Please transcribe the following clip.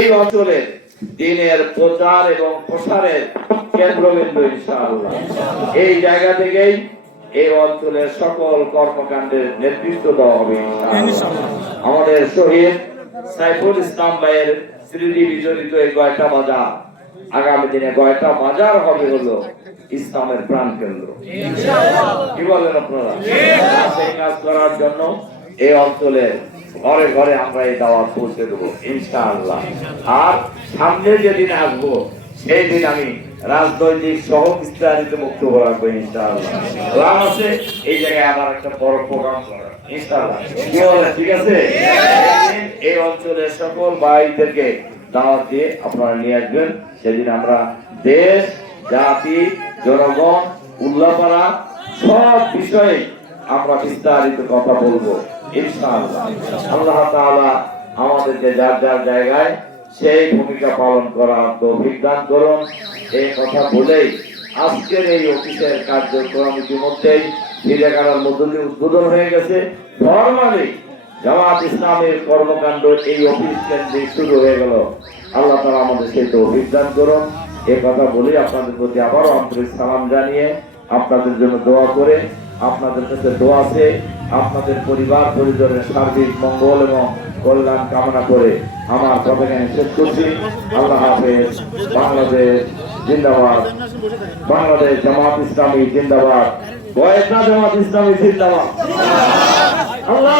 এই অঞ্চলে দিনের প্রচার এবং প্রসারের কেন্দ্রবিন্দু ইনশাআল্লাহ। এই জায়গা থেকেই এই অঞ্চলের সকল কর্মকাণ্ডের নেতৃত্ব দেওয়া হবে ইনশাআল্লাহ। আমাদের শহীদ সাইফুল ইসলাম ভাইয়ের স্মৃতি বিজড়িত এই গয়টা বাজার আগামী দিনে গয়টা বাজার হবে হলো ইসলামের প্রাণ কেন্দ্র। কি বলেন আপনারা? সেই কাজ করার জন্য এই অঞ্চলের ঘরে ঘরে আমরা এই দাওয়াত পৌঁছে দেবো ইনশাআল্লাহ। আর সামনে যেদিন আসবো সেই দিন আমি রাজনৈতিক সহ বিস্তারিত বক্তব্য রাখবো ইনশাআল্লাহ। প্ল্যান আছে এই জায়গায় আবার একটা বড় প্রোগ্রাম করার ইনশাআল্লাহ। কি বলেন? ঠিক আছে? এই অঞ্চলের সকল ভাইদেরকে দাওয়াত দিয়ে আপনারা নিয়ে আসবেন। সেদিন আমরা দেশ, জাতি, জনগণ, উল্লাপাড়া সব বিষয়ে আমরা বিস্তারিত কথা বলবো ইনশাআল্লাহ। আল্লাহ তাআলা আমাদেরকে যার যার জায়গায় সেই ভূমিকা পালন করার তৌফিক দান করুন। এই কথা বলেই আজকের এই অফিসের কার্যক্রম ইতিমধ্যেই ভিড়েকার মধ্য দিয়ে উদ্বোধন হয়ে গেছে। ফরমালি জামাত ইসলামের কর্মকাণ্ড এই অফিস কেন্দ্রে শুরু হয়ে গেল। আল্লাহ তাআলা আমাদের সেই তৌফিক দান করুন। এই কথা বলে আপনাদের প্রতি আবারও আন্তরিক সালাম জানিয়ে আপনাদের জন্য দোয়া করে আপনাদের কাছে দোয়া আছে আপনাদের পরিবার পরিজনের সার্বিক মঙ্গল এবং কল্যাণ কামনা করে আমার কথাখানি শেষ করছি। আল্লাহ হাফেজ। বাংলাদেশ জিন্দাবাদ। বাংলাদেশ জামাত ইসলামী জিন্দাবাদ। জামাত ইসলামী জিন্দাবাদ। আল্লাহ